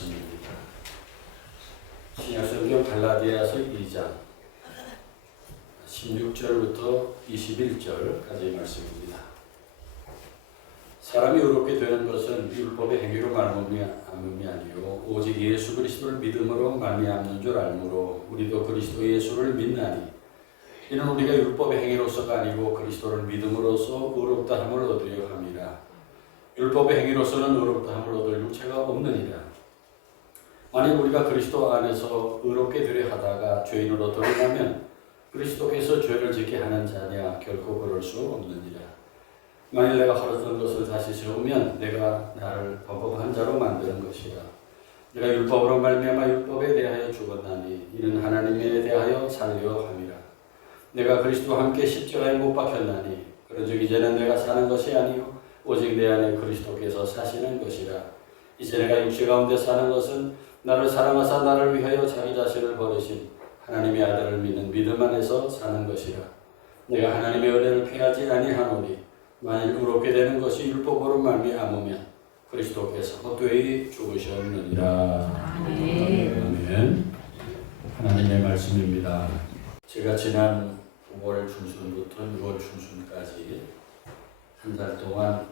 말씀입니다. 신약성경 갈라디아서 2장 16절부터 21절까지의 말씀입니다. 사람이 의롭게 되는 것은 율법의 행위로 말미암음이 아니요 오직 예수 그리스도를 믿음으로 말미암는 줄 알므로 우리도 그리스도 예수를 믿나니 이는 우리가 율법의 행위로서가 아니고 그리스도를 믿음으로써 의롭다 함을 얻으려 함이라. 율법의 행위로서는 의롭다 함을 얻을 육체가 없느니라. 만일 우리가 그리스도 안에서 의롭게 되려 하다가 죄인으로 드러나면 그리스도께서 죄를 짓게 하는 자냐? 결코 그럴 수 없느니라. 만일 내가 헐었던 것을 다시 세우면 내가 나를 범법한 자로 만드는 것이라. 내가 율법으로 말미암아 율법에 대하여 죽었나니 이는 하나님에 대하여 살려 함이라. 내가 그리스도와 함께 십자가에 못 박혔나니 그런즉 이제는 내가 사는 것이 아니요 오직 내 안에 그리스도께서 사시는 것이라. 이제 내가 육체 가운데 사는 것은 나를 사랑하사 나를 위하여 자기 자신을 버리신 하나님의 아들을 믿는 믿음 안에서 사는 것이라. 내가 하나님의 은혜를 피하지 아니하노니 만일 의롭게 되는 것이 율법으로 말미암으면 그리스도께서 헛되이 죽으셨느니라. 아멘. 하나님의 말씀입니다. 제가 지난 9월 중순부터 6월 중순까지 한 달 동안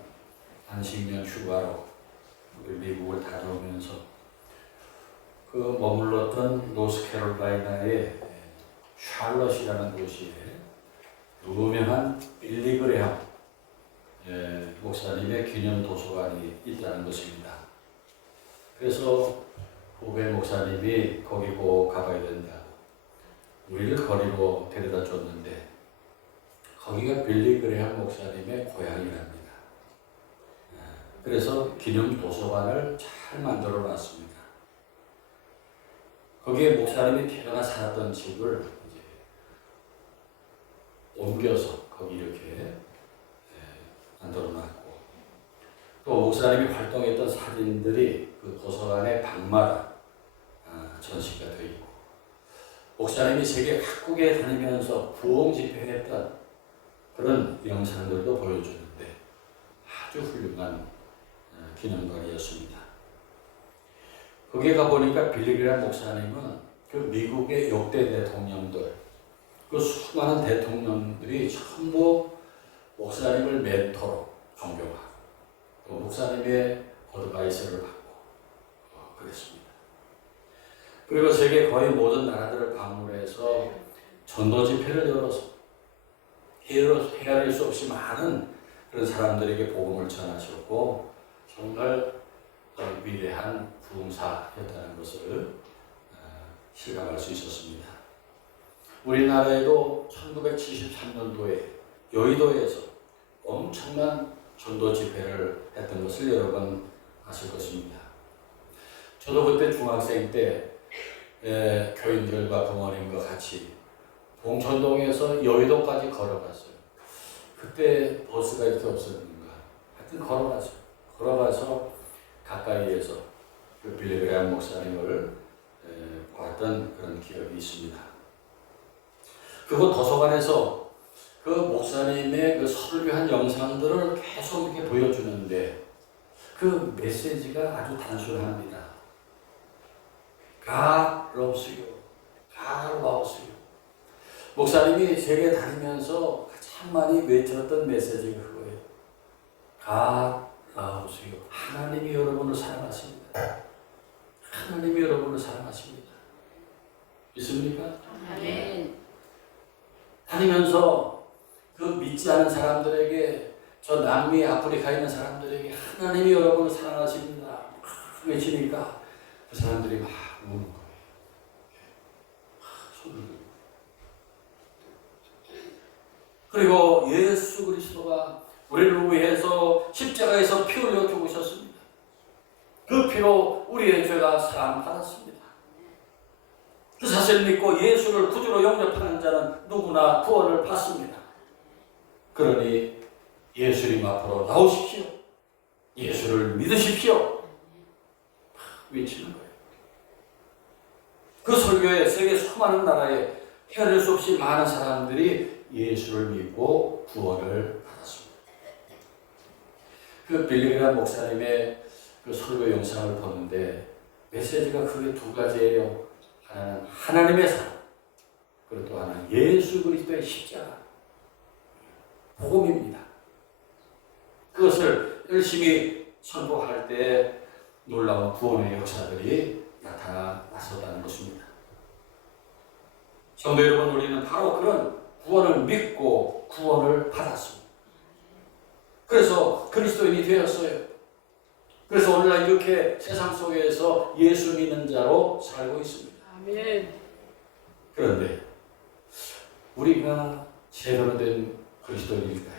안식년 휴가로 미국을 다녀오면서 그 머물렀던 노스캐롤라이나의 샬럿이라는 도시에 유명한 빌리 그레함 목사님의 기념 도서관이 있다는 것입니다. 그래서 후배 목사님이 거기 꼭 가봐야 된다. 우리를 거리로 데려다 줬는데 거기가 빌리 그레함 목사님의 고향이랍니다. 그래서 기념 도서관을 잘 만들어 놨습니다. 거기에 목사님이 태어나 살았던 집을 이제 옮겨서 거기 이렇게 만들어 놨고, 또 목사님이 활동했던 사진들이 그 도서관의 방마다 전시가 되어 있고, 목사님이 세계 각국에 다니면서 부흥 집회했던 그런 영상들도 보여주는데 아주 훌륭한 기념관이었습니다. 거기에 가보니까 빌리 그레함 목사님은 그 미국의 역대 대통령들, 그 수많은 대통령들이 전부 목사님을 멘토로 존경하고 또 목사님의 어드바이스를 받고 그랬습니다. 그리고 세계 거의 모든 나라들을 방문해서 전도 집회를 열어서 헤아릴 수 없이 많은 그런 사람들에게 복음을 전하셨고 정말 위대한 부흥사였다는 것을 실감할 수 있었습니다. 우리나라에도 1973년도에 여의도에서 엄청난 전도 집회를 했던 것을 여러분 아실 것입니다. 저도 그때 중학생 때 교인들과 부모님과 같이 봉천동에서 여의도까지 걸어갔어요. 그때 버스가 이렇게 없었는가. 하여튼 걸어가서 가까이에서 그 빌리 그레함 목사님을 봤던 그런 기억이 있습니다. 그곳 도서관에서 그 목사님의 그 설교한 영상들을 계속 이렇게 보여주는데 그 메시지가 아주 단순합니다. God loves you. God loves you. 목사님이 세계 다니면서 가장 많이 외쳤던 메시지가 그거예요. God loves you. 하나님이 여러분을 사랑하십니다. 하나님이 여러분을 사랑하십니다. 믿습니까? 아멘. 다니면서 그 믿지 않은 사람들에게, 저 남미 아프리카에 있는 사람들에게 하나님이 여러분을 사랑하십니다 외치니까 그 사람들이 막 우는 거예요. 손을 들고. 그리고 예수 그리스도가 우리를 위해서 십자가에서 피 흘려 죽으셨습니다. 그 피로 우리의 죄가 사함받았습니다. 그 사실을 믿고 예수를 구주로 영접하는 자는 누구나 구원을 받습니다. 그러니 예수님 앞으로 나오십시오. 예수를 믿으십시오. 외치는 거예요. 그 설교에 세계 수많은 나라에 헤아릴 수 없이 많은 사람들이 예수를 믿고 구원을 받았습니다. 그 빌리 그레함 목사님의 그 설교 영상을 보는데 메시지가 크게 두 가지예요. 하나는 하나님의 사랑, 그리고 또 하나는 예수 그리스도의 십자가, 복음입니다. 그것을 열심히 선포할 때 놀라운 구원의 역사들이 나타났었다는 것입니다. 성도 여러분, 우리는 바로 그런 구원을 믿고 구원을 받았습니다. 그래서 그리스도인이 되었어요. 그래서 오늘날 이렇게 세상 속에서 예수 믿는 자로 살고 있습니다. 아멘. 그런데 우리가 제대로 된 그리스도인일까요?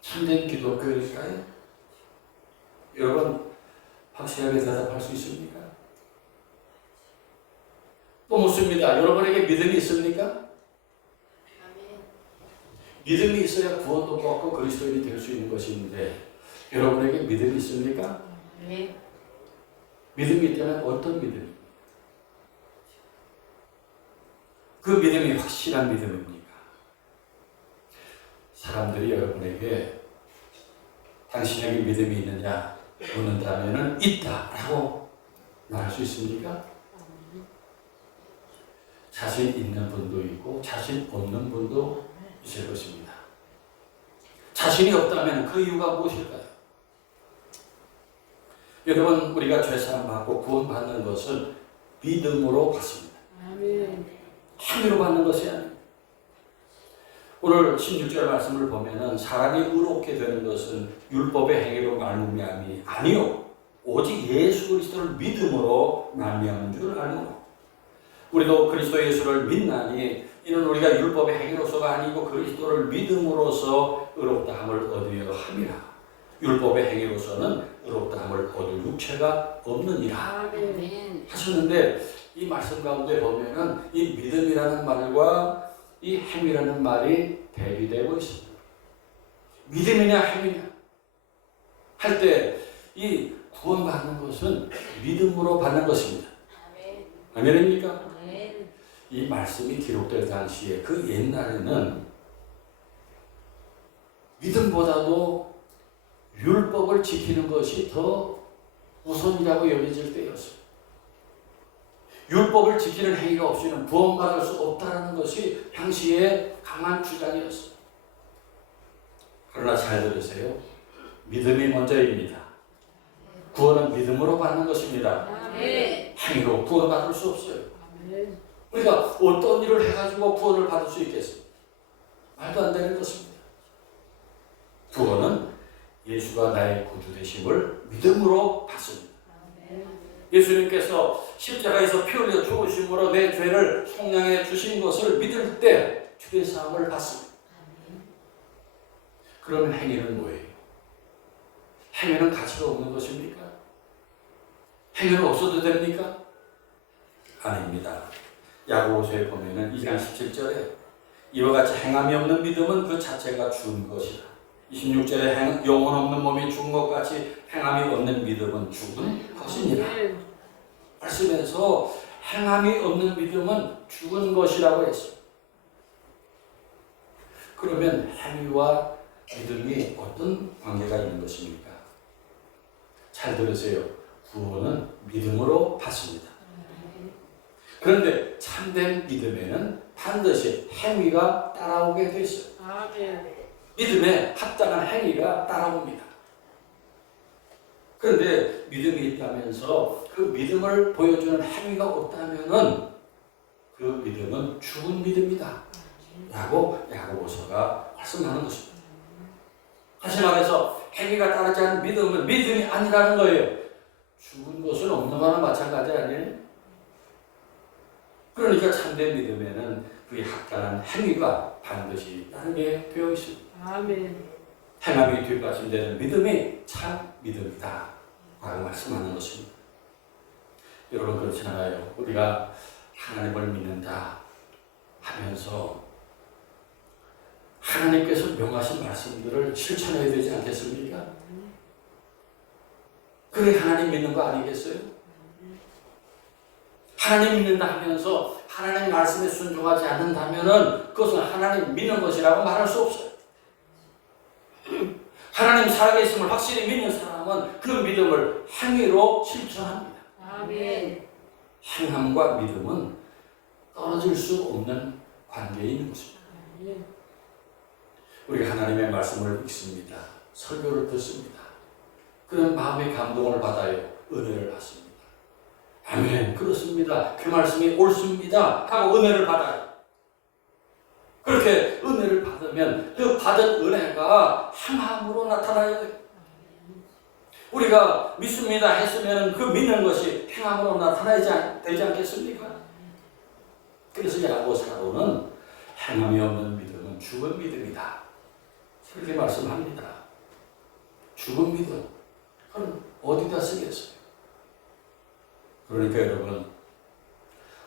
참된 기독교일까요? 여러분 확실하게 대답할 수 있습니까? 또 묻습니다. 여러분에게 믿음이 있습니까? 믿음이 있어야 구원도 받고 그리스도인이 될 수 있는 것인데 여러분에게 믿음이 있습니까? 네. 믿음이 있다면 어떤 믿음입니까? 그 믿음이 확실한 믿음입니까? 사람들이 여러분에게 당신에게 믿음이 있느냐 묻는다면 있다라고 말할 수 있습니까? 자신 있는 분도 있고 자신 없는 분도 있을 것입니다. 자신이 없다면 그 이유가 무엇일까요? 여러분, 우리가 죄사함 받고 구원받는 것은 믿음으로 받습니다. 아멘. 행위로 받는 것이 아닙니다. 오늘 16절 말씀을 보면은 사람이 의롭게 되는 것은 율법의 행위로 말미암이 아니요 오직 예수 그리스도를 믿음으로 말미암은 줄 알므로 우리도 그리스도 예수를 믿나니 이는 우리가 율법의 행위로서가 아니고 그리스도를 믿음으로써 의롭다함을 얻으려 함이라. 율법의 행위로서는 의롭다함을 얻을 육체가 없느니라 아멘. 하셨는데 이 말씀 가운데 보면은 이 믿음이라는 말과 이 행위라는 말이 대비되고 있습니다. 믿음이냐 행위냐 할 때 이 구원받는 것은 믿음으로 받는 것입니다. 아멘입니까? 이 말씀이 기록될 당시에 그 옛날에는 믿음보다도 율법을 지키는 것이 더 우선이라고 여겨질 때였어요. 율법을 지키는 행위가 없이는 구원받을 수 없다는 것이 당시의 강한 주장이었어요. 그러나 잘 들으세요. 믿음이 먼저입니다. 구원은 믿음으로 받는 것입니다. 행위로 구원받을 수 없어요. 우리가 어떤 일을 해가지고 구원을 받을 수 있겠습니까? 말도 안 되는 것입니다. 구원은 예수가 나의 구주 되심을 믿음으로 받습니다. 예수님께서 십자가에서 피 흘려 죽으심으로 내 죄를 속량해 주신 것을 믿을 때 죄사함을 받습니다. 그러면 행위는 뭐예요? 행위는 가치가 없는 것입니까? 행위는 없어도 됩니까? 아닙니다. 야고보서에 보면은 2장 17절에 이와 같이 행함이 없는 믿음은 그 자체가 죽은 것이다. 26절에 영혼 없는 몸이 죽은 것 같이 행함이 없는 믿음은 죽은 것이니라. 말씀에서 행함이 없는 믿음은 죽은 것이라고 했어요. 그러면 행위와 믿음이 어떤 관계가 있는 것입니까? 잘 들으세요. 구원은 믿음으로 받습니다. 그런데 참된 믿음에는 반드시 행위가 따라오게 돼 있어요. 믿음에 합당한 행위가 따라옵니다. 그런데 믿음이 있다면서 그 믿음을 보여주는 행위가 없다면은 그 믿음은 죽은 믿음이다 라고 야고보서가 말씀하는 것입니다. 다시 말해서 행위가 따르지 않은 믿음은 믿음이 아니라는 거예요. 죽은 것은 없는 거나 마찬가지 아니에요? 그러니까 참된 믿음에는 그에 합당한 행위가 반드시 따르게 되어 있습니다. 행함이 뒷받침되는 믿음이 참 믿음이다 라고 말씀하는 것입니다. 여러분 그렇지 않아요? 우리가 하나님을 믿는다 하면서 하나님께서 명하신 말씀들을 실천해야 되지 않겠습니까? 그래 하나님 믿는 거 아니겠어요? 하나님 믿는다 하면서 하나님 말씀에 순종하지 않는다면 그것은 하나님 믿는 것이라고 말할 수 없어요. 하나님 살아계심을 확실히 믿는 사람은 그 믿음을 행위로 실천합니다. 아멘. 행함과 믿음은 떨어질 수 없는 관계에 있는 것입니다. 아멘. 우리가 하나님의 말씀을 읽습니다. 설교를 듣습니다. 그런 마음의 감동을 받아요. 은혜를 받습니다. 아멘. 그렇습니다. 그 말씀이 옳습니다. 하고 은혜를 받아요. 그렇게 은혜를 받으면 그 받은 은혜가 행함으로 나타나야 돼요. 우리가 믿습니다 했으면 그 믿는 것이 행함으로 나타나지 되지 않겠습니까? 그래서 야고 사도는 행함이 없는 믿음은 죽은 믿음이다. 그렇게 말씀합니다. 죽은 믿음. 그럼 어디다 쓰겠어요? 그러니까 여러분,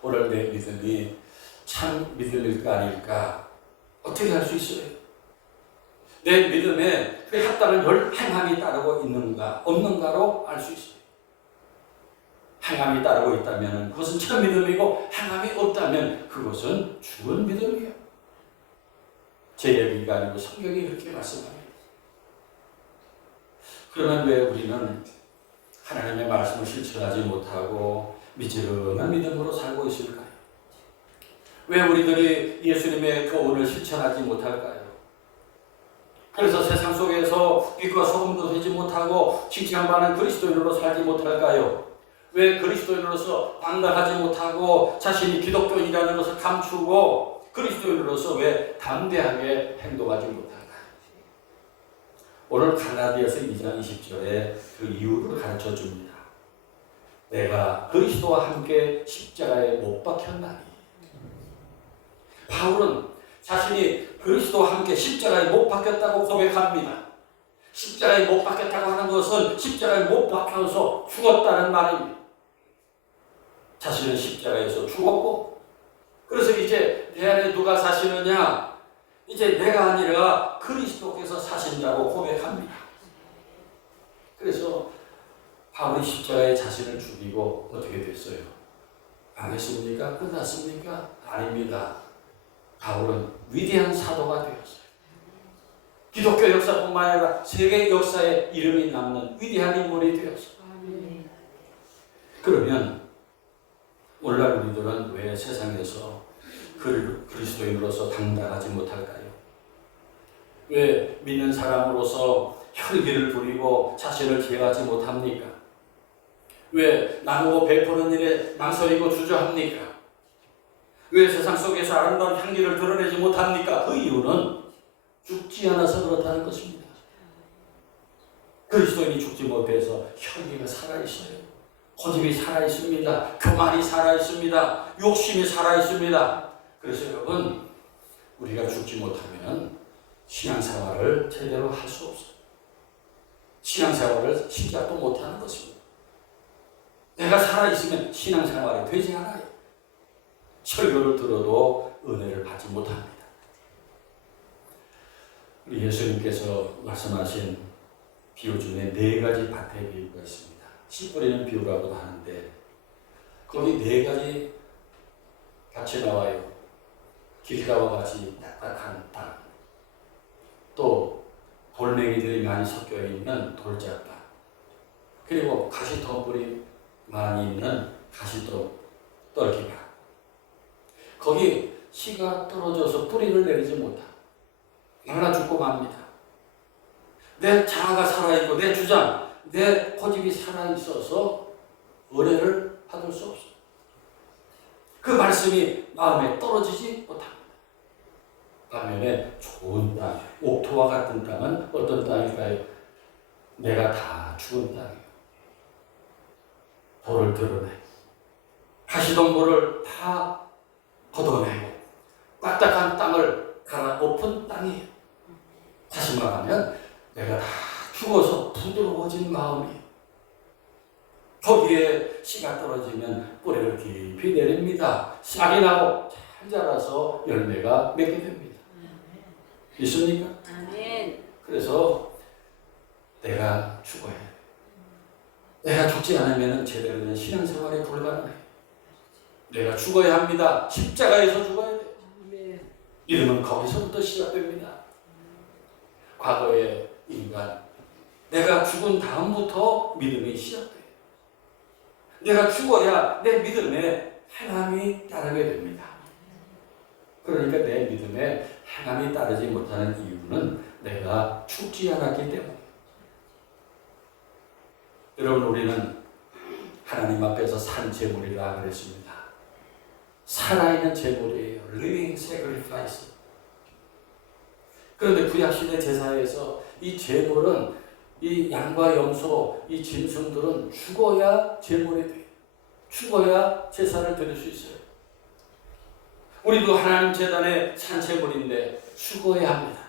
오늘 내 믿음이 참 믿음일까 아닐까 어떻게 할 수 있어요? 내 믿음에 그 합당한 행함이 따르고 있는가 없는가로 알 수 있어요. 행함이 따르고 있다면 그것은 참 믿음이고, 행함이 없다면 그것은 죽은 믿음이에요. 제 얘기가 아니고 성경이 그렇게 말씀합니다. 그러면 왜 우리는 하나님의 말씀을 실천하지 못하고 미지근한 믿음으로 살고 있을까요? 왜 우리들이 예수님의 교훈을 실천하지 못할까요? 그래서 세상 속에서 빛과 소금도 되지 못하고 칭찬받는 그리스도인으로 살지 못할까요? 왜 그리스도인으로서 당당하지 못하고 자신이 기독교인이라는 것을 감추고 그리스도인으로서 왜 담대하게 행동하지 못할까요? 오늘 갈라디아서 2장 20절에 그 이유를 가르쳐 줍니다. 내가 그리스도와 함께 십자가에 못 박혔나니. 바울은 자신이 그리스도와 함께 십자가에 못 박혔다고 고백합니다. 십자가에 못 박혔다고 하는 것은 십자가에 못 박혀서 죽었다는 말입니다. 자신은 십자가에서 죽었고, 그래서 이제 내 안에 누가 사시느냐? 이제 내가 아니라 그리스도께서 사신다고 고백합니다. 그래서 바울이 십자가에 자신을 죽이고 어떻게 됐어요? 망했습니까? 끝났습니까? 아닙니다. 바울은 위대한 사도가 되었어요. 기독교 역사뿐만 아니라 세계 역사에 이름이 남는 위대한 인물이 되었어요. 아멘. 그러면 오늘날 우리들은 왜 세상에서 그리스도인으로서 당당하지 못할까요? 왜 믿는 사람으로서 혈기를 부리고 자신을 제어하지 못합니까? 왜 나누고 베푸는 일에 망설이고 주저합니까? 왜 세상 속에서 아름다운 향기를 드러내지 못합니까? 그 이유는 죽지 않아서 그렇다는 것입니다. 그리스도인이 죽지 못해서 혈기가 살아있어요. 고집이 살아있습니다. 교만이 살아있습니다. 욕심이 살아있습니다. 그래서 여러분, 우리가 죽지 못하면 신앙생활을 제대로 할 수 없어요. 신앙생활을 시작도 못하는 것입니다. 내가 살아있으면 신앙생활이 되지 않아요. 설교를 들어도 은혜를 받지 못합니다. 우리 예수님께서 말씀하신 비유 중에 4가지 밭의 비유가 있습니다. 씨 뿌리는 비유라고도 하는데 거기 4가지 밭이 나와요. 길가와 같이 딱딱한 땅, 또 돌멩이들이 많이 섞여 있는 돌짝밭, 그리고 가시덤불이 많이 있는 가시떨기밭. 거기 씨가 떨어져서 뿌리를 내리지 못하고 말라 죽고 맙니다. 내 자아가 살아있고 내 주장, 내 고집이 살아있어서 은혜를 받을 수 없어요. 그 말씀이 마음에 떨어지지 못합니다. 반면에 좋은 땅, 옥토와 같은 땅은 어떤 땅일까요? 내가 다 죽은 땅이에요. 돌을 드러내고 가시덤불을 다 걷어내고 딱딱한 땅을 갈아엎은 땅이에요. 다시 말하면 내가 다 죽어서 부드러워진 마음이에요. 거기에 씨가 떨어지면 뿌리를 깊이 내립니다. 싹이 나고 잘 자라서 열매가 맺게 됩니다. 있습니까? 아멘. 그래서 내가 죽어야 돼. 내가 죽지 않으면 제대로 된 신앙생활이 불가능해요. 내가 죽어야 합니다. 십자가에서 죽어야 돼요. 아멘. 이름은 거기서부터 시작됩니다. 과거의 인간, 내가 죽은 다음부터 믿음이 시작돼요. 내가 죽어야 내 믿음에 행함이 따르게 됩니다. 그러니까 내 믿음에 행함이 따르지 못하는 이유는 내가 죽지 않았기 때문입니다. 여러분, 우리는 하나님 앞에서 산 제물이라 그랬습니다. 살아있는 제물이에요. Living sacrifice. 그런데 구약시대 제사에서 이 제물은, 이 양과 염소, 이 짐승들은 죽어야 제물이 돼요. 죽어야 제사를 드릴 수 있어요. 우리도 하나님 제단의 산제물인데 죽어야 합니다.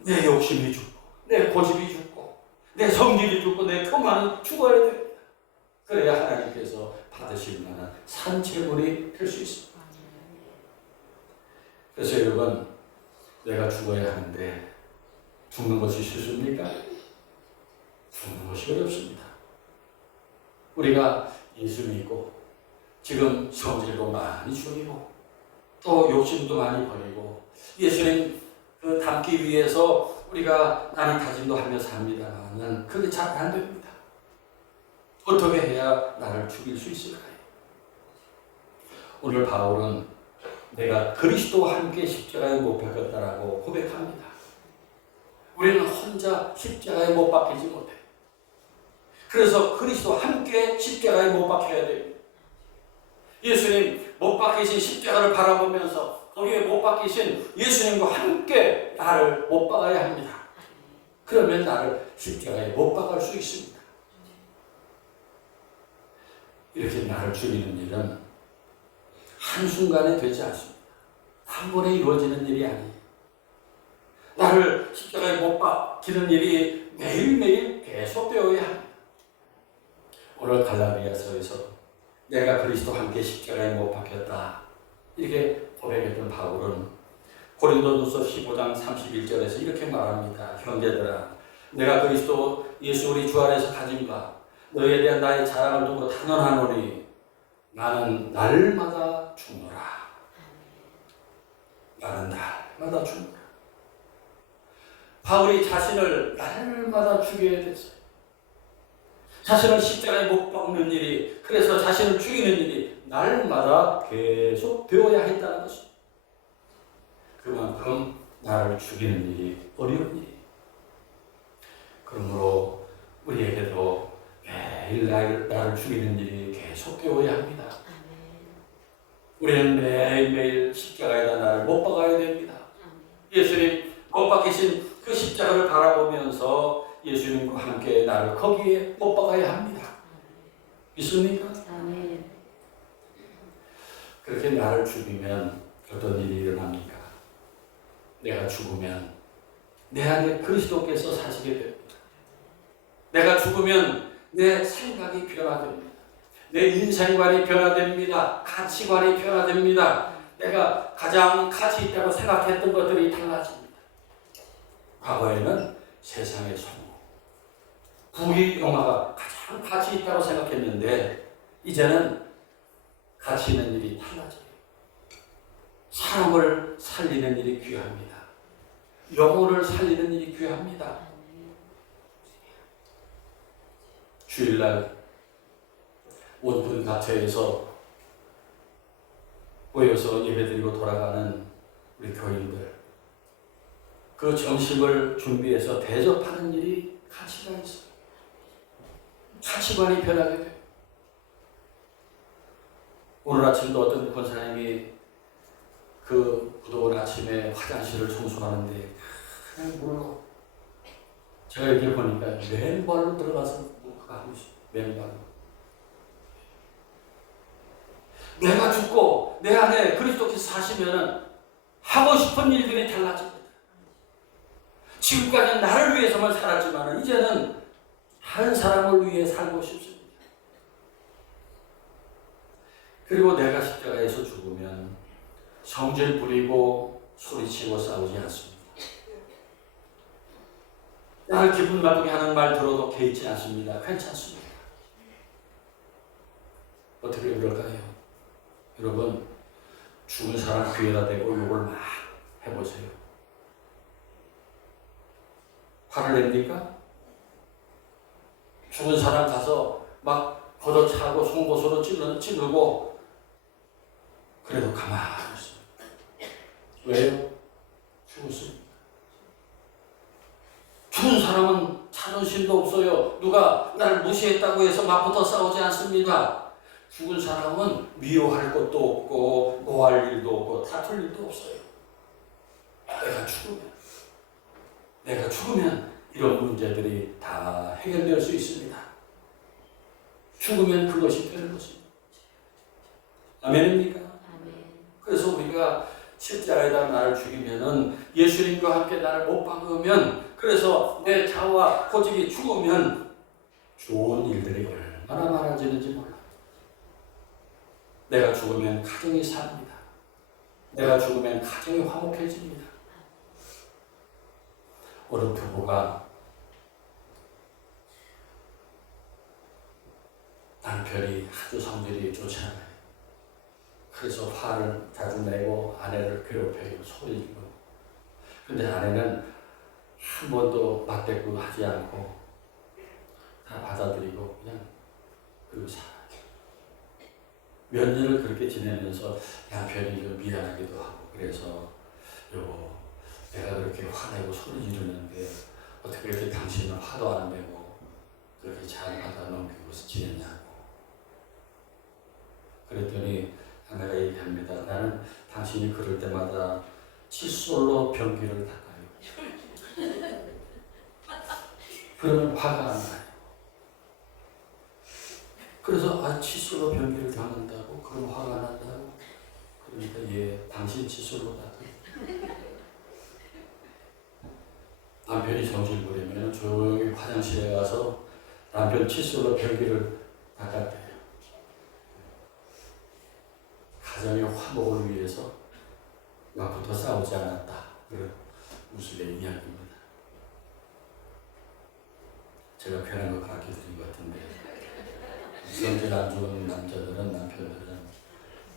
내 욕심이 죽고, 내 고집이 죽고, 내 성질이 죽고, 내 교만은 죽어야 됩니다. 그래야 하나님께서 받으실 만한 산제물이 될 수 있습니다. 그래서 여러분, 내가 죽어야 하는데 죽는 것이 쉽습니까? 죽는 것이 어렵습니다. 우리가 예수 믿고 지금 성질도 많이 죽이고 또 욕심도 많이 버리고 예수님 그 닮기 위해서 우리가 나니 다짐도 하며 삽니다만 그게 잘 안 됩니다. 어떻게 해야 나를 죽일 수 있을까요? 오늘 바울은 내가 그리스도와 함께 십자가에 못 박혔다라고 고백합니다. 우리는 혼자 십자가에 못 박히지 못해요. 그래서 그리스도와 함께 십자가에 못 박혀야 됩니다. 예수님 못 박히신 십자가를 바라보면서 거기에 못 박히신 예수님과 함께 나를 못 박아야 합니다. 그러면 나를 십자가에 못 박을 수 있습니다. 이렇게 나를 죽이는 일은 한순간에 되지 않습니다. 한 번에 이루어지는 일이 아니에요. 나를 십자가에 못 박히는 일이 매일매일 계속되어야 합니다. 오늘 갈라디아서에서 내가 그리스도와 함께 십자가에 못 박혔다 이렇게 고백했던 바울은 고린도전서 15장 31절에서 이렇게 말합니다. 형제들아, 내가 그리스도 예수 우리 주 안에서 가진 바 너희에 대한 나의 자랑을 두고 단언하노니 나는 날마다 죽노라. 나는 날마다 죽노라. 바울이 자신을 날마다 죽여야 됐어요. 자신을 십자가에 못 박는 일이, 그래서 자신을 죽이는 일이 날마다 계속 되어야 했다는 것입니다. 그만큼 나를 죽이는 일이 어려운 일이에요. 그러므로 우리에게도 매일 나를 죽이는 일이 계속 되어야 합니다. 우리는 매일매일 십자가에다 나를 못 박아야 됩니다. 예수님 못 박히신 그 십자가를 바라보면서 예수님과 함께 나를 거기에 못 박아야 합니다. 믿습니까? 아멘. 그렇게 나를 죽이면 어떤 일이 일어납니까? 내가 죽으면 내 안에 그리스도께서 사시게 됩니다. 내가 죽으면 내 생각이 변화됩니다. 내 인생관이 변화됩니다. 가치관이 변화됩니다. 내가 가장 가치 있다고 생각했던 것들이 달라집니다. 과거에는 세상의 성공, 부귀 영화가 가장 가치 있다고 생각했는데 이제는 가치 있는 일이 달라져요. 사람을 살리는 일이 귀합니다. 영혼을 살리는 일이 귀합니다. 주일날 원군 가처에서 모여서 예배드리고 돌아가는 우리 교인들, 그 점심을 준비해서 대접하는 일이 가치가 있어요. 가치관이 변하게 돼요. 오늘 아침도 어떤 권사님이 그 무더운 아침에 화장실을 청소하는데 그냥 물로 제가 이렇게 보니까 맨발로 들어가서 하고 있어요. 맨발로. 내가 죽고 내 안에 그리스도께서 사시면은 하고 싶은 일들이 달라집니다. 지금까지는 나를 위해서만 살았지만 이제는 다른 사람을 위해 살고 싶습니다. 그리고 내가 십자가에서 죽으면 성질 부리고 소리치고 싸우지 않습니다. 나를 기분 나쁘게 하는 말 들어도 개의치 않습니다. 괜찮습니다. 어떻게 그럴까요? 여러분, 죽은 사람 귀에다 대고 욕을 막 해보세요. 화를 냅니까? 죽은 사람 가서 막 걷어차고 송곳으로 찌르고 그래도 가만히 있어요. 왜요? 죽었습니다. 죽은 사람은 자존심도 없어요. 누가 나를 무시했다고 해서 맞붙어 싸우지 않습니다. 죽은 사람은 미워할 것도 없고 노할 일도 없고 다툴 일도 없어요. 내가 죽으면 이런 문제들이 다 해결될 수 있습니다. 죽으면 그것이 되는 것입니다. 아멘입니까? 그래서 우리가 십자가에다 나를 죽이면은 예수님과 함께 나를 못 박으면 그래서 내 자와 고집이 죽으면 좋은 일들이 얼마나 많아지는지 몰라. 내가 죽으면 가정이 삽니다. 내가 죽으면 가정이 화목해집니다. 어느 부부가 남편이 아주 성질이 좋지 않아요. 그래서 화를 자주 내고 아내를 괴롭혀요. 소리지고. 근데 아내는 한 번도 맞대꾸 하지 않고 다 받아들이고 그냥 그리고 살아요. 몇 년을 그렇게 지내면서 남편이 좀 미안하기도 하고 그래서 여보 내가 그렇게 화내고 소리 지르는데 어떻게 이렇게 당신은 화도 안 내고 그렇게 잘 받아 넘기고 지냈냐고. 그랬더니 아내가 얘기합니다. 나는 당신이 그럴 때마다 칫솔로 변기를 닦아요. 그러면 화가 안 나요. 그래서 칫솔로 변기를 닦는다고? 그럼 화가 난다고? 그러니까 예, 당신 칫솔로 닦아요. 남편이 성질 부리면 조용히 화장실에 가서 남편 칫솔로 변기를 닦았대요. 가정의 화목을 위해서 막부터 싸우지 않았다. 그런 우스갯 이야기입니다. 제가 괜한 거 가르쳐 드린 것 같은데 성질 안 좋은 남자들은 남편들은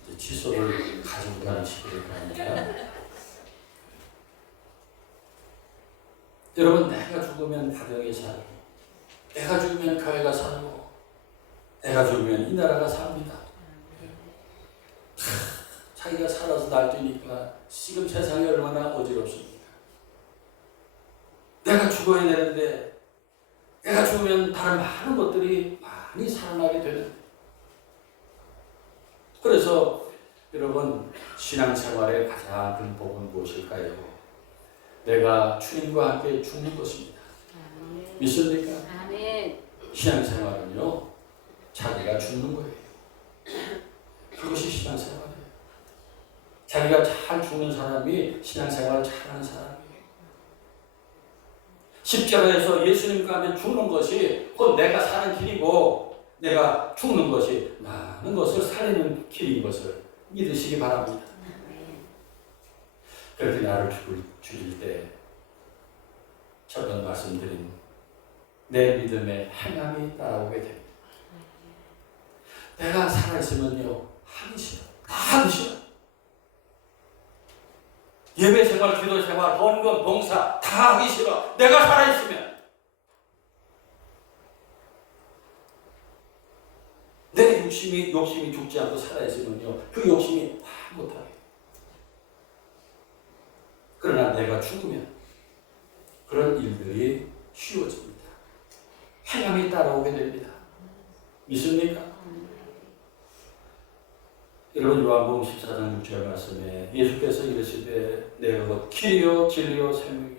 이제 칫솔을 가지고 가는 식으로 가니까 여러분 내가 죽으면 가정이 살고 내가 죽으면 교회가 살고 내가 죽으면 이 나라가 삽니다. 자기가 살아서 날뛰니까 지금 세상이 얼마나 어지럽습니까? 내가 죽어야 되는데 내가 죽으면 다른 많은 것들이 많이 살아나게 되는. 그래서 여러분 신앙생활의 가장 큰 복은 무엇일까요? 내가 주님과 함께 죽는 것입니다. 아멘. 믿습니까? 아멘. 신앙생활은요 자기가 죽는 거예요. 그것이 신앙생활이에요. 자기가 잘 죽는 사람이 신앙생활을 잘하는 사람이에요. 십자가에서 예수님과 함께 죽는 것이 곧 내가 사는 길이고 내가 죽는 것이 많은 것을 살리는 길인 것을 믿으시기 바랍니다. 그렇게 나를 죽일 때 저번 말씀드린 내 믿음의 행함이 따라오게 됩니다. 내가 살아있으면요 하기 싫어. 다 하기 싫어. 예배 생활, 기도 생활, 헌금, 봉사 다 하기 싫어. 내가 살아있으면. 내 욕심이 죽지 않고 살아있으면요 그 욕심이 다 못하게. 그러나 내가 죽으면 그런 일들이 쉬워집니다. 행함이 따라오게 됩니다. 믿습니까? 여러분 요한복음 14장 6절 말씀에 예수께서 이르시되 내가 곧 길이요 진리요 생명이니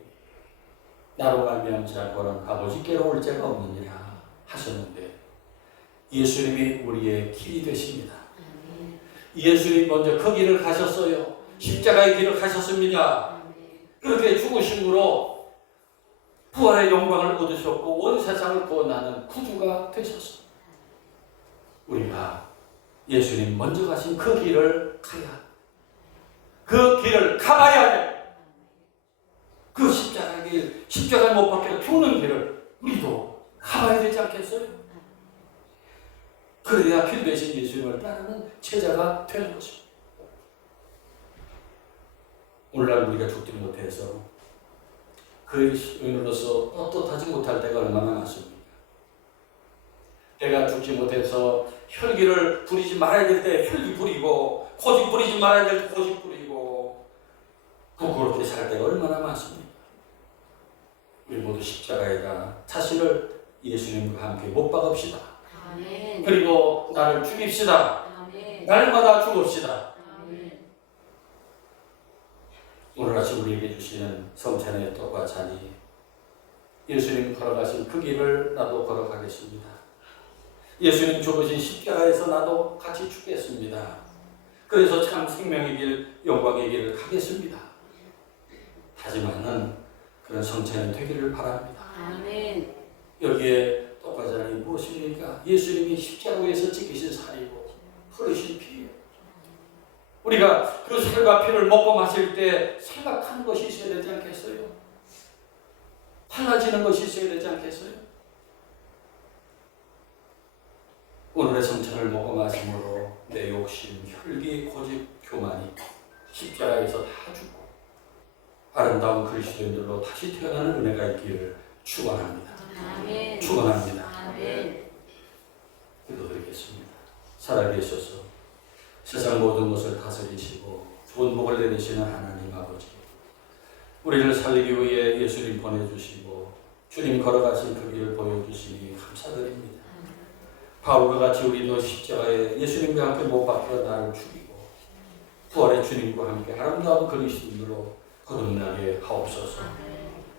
나로 말미암지 않고는 아버지께로 올 자가 없느니라 하셨는데 예수님이 우리의 길이 되십니다. 예수님 먼저 그 길을 가셨어요. 십자가의 길을 가셨습니다. 그렇게 죽으심으로 부활의 영광을 얻으셨고 온 세상을 구원하는 구주가 되셨습니다. 우리가 예수님 먼저 가신 그 길을 가야, 그 길을 가봐야 돼. 그 십자가의 길, 십자가에 못 박혀 죽는 길을 우리도 가봐야 되지 않겠어요? 그래야 길 대신 예수님을 따르는 제자가 되는 것입니다. 오늘날 우리가 죽지 못해서 그리스도인으로서 떳떳하지 못할 때가 얼마나 많습니까? 내가 죽지 못해서 혈기를 부리지 말아야 될 때 혈기 부리고 고집 부리지 말아야 될 때 고집 부리고 부끄럽게 살 때가 얼마나 많습니까? 우리 모두 십자가에다 자신을 예수님과 함께 못 박읍시다. 아멘. 그리고 나를 죽입시다. 아멘. 날마다 죽읍시다. 아멘. 오늘 아침 우리에게 주시는 성찬의 떡과 잔이 예수님 걸어가신 그 길을 나도 걸어가겠습니다. 예수님 죽으신 십자가에서 나도 같이 죽겠습니다. 그래서 참 생명의 길, 영광의 길을 가겠습니다. 다짐하는 그런 성찬이 되기를 바랍니다. 아멘. 여기에 떡과 잔이 무엇입니까? 예수님이 십자가에서 찍히신 살이고 흘리신 피예요. 우리가 그 살과 피를 먹고 마실 때 생각하는 것이 있어야 되지 않겠어요? 달라지는 것이 있어야 되지 않겠어요? 오늘의 성찬을 먹고 마심으로 내 욕심, 혈기, 고집, 교만이 십자가에서 다 죽고 아름다운 그리스도인들로 다시 태어나는 은혜가 있기를 축원합니다. 아멘. 축원합니다. 아멘. 기도드리겠습니다. 살아계셔서 세상 모든 것을 다스리시고 좋은 복을 내리시는 하나님 아버지, 우리를 살리기 위해 예수님 보내주시고 주님 걸어가신 그 길을 보여주시니 감사드립니다. 바울과 같이 우리도 십자가에 예수님과 함께 못 박혀 나를 죽이고 부활의 주님과 함께 아름다운 그리스도인으로 거듭나게 하옵소서.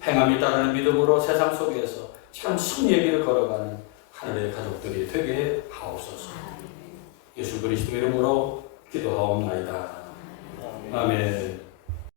행함이 따르는 믿음으로 세상 속에서 참 승리의 길을 걸어가는 하늘의 가족들이 되게 하옵소서. 예수 그리스도 이름으로 기도하옵나이다. 아멘.